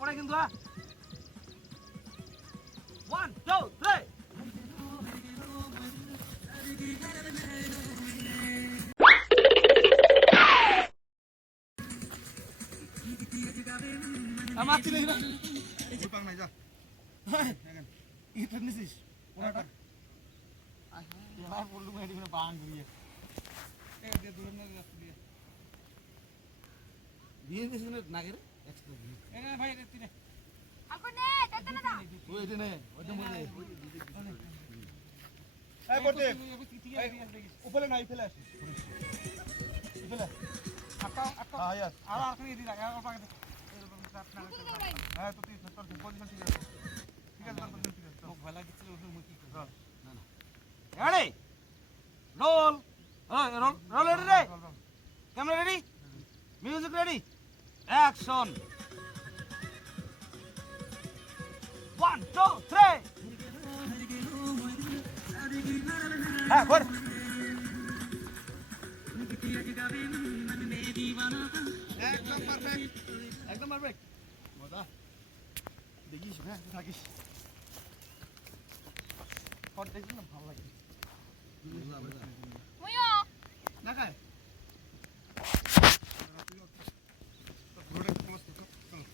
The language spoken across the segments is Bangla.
পড়ে কিন্তু 1 2 3 আমার চিনে না পাং নাই যা এটা নিছিস ওটা আমার বললু মেডি করে বাং দিয়ে এই যে দূরে না দিয়ে দিয়ে দিছিস না কে রে এক্সট্রা দিয়ে এ ভাই রে তিনে আকো নে তেতে না ওই দে নে ওটা মনে এই বটে উপরে নাই ফেলে আসিস ফেলে আকা আকা হ্যাঁ আর আরখানি দি লাগা আর পাকে হ্যাঁ তো তুই তোর পজিশন ঠিক আছে ঠিক আছে তোর পজিশন ঠিক আছে তো ভালো কিছু ওঠে মুই কি করব না না ready roll roll roll ready camera ready music ready action 1 2 3 হ্যাঁ কর একদম পারফেক্ট একদম পারফেক্ট মজা দেখিস হ্যাঁ থাকিস ফট দেখিস না ভালো লাগে মুইও না খায় রোডে ক্লোজ করো চলো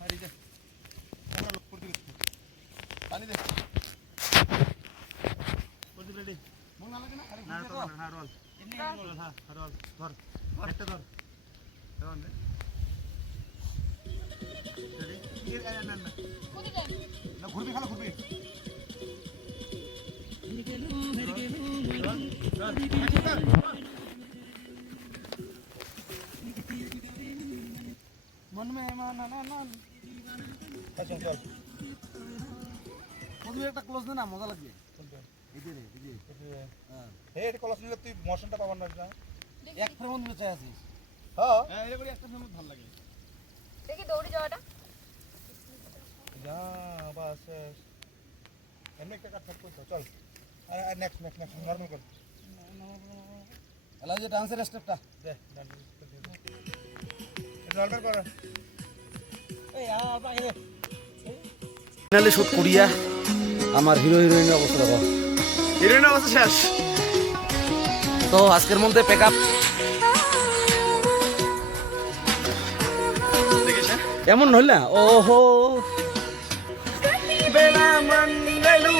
হারি যা আমরা লোক করতে গেছি পানি দে করতে রেডি মন না লাগে না আরে না তো হ্যাঁ রোল এমনি রোল হ্যাঁ রোল ধর একটা ধর ধর নে রেডি কি না না কোদি যাই না ঘুরবি খালা ঘুরবি मन में ना ना ना अच्छा चल কোদি একটা ক্লোজ দে না মজা লাগবে চলবে এদিকে এদিকে হ্যাঁ এই এটা ক্লোজ নিলে তুই মোশনটা পাবন না এক ফ্রেম মধ্যে চাই আছিস হ্যাঁ এটা করে একটা ফ্রেম ভালো লাগে দেখি দৌড়ি যাওয়াটা যা বাস এমনি একটা কাট করতে চল আর নেক্সট নরমাল কর এলা যে ডান্সের স্টেপটা দে নরমাল কর এই আর বাকি দে ফাইনালি শুট করিয়া আমার হিরো হিরোইনের অবস্থা দেখো হিরোইনের অবস্থা শেষ তো আজকের মধ্যে প্যাকআপ এমন হল না ওহো বেলা মন গেলু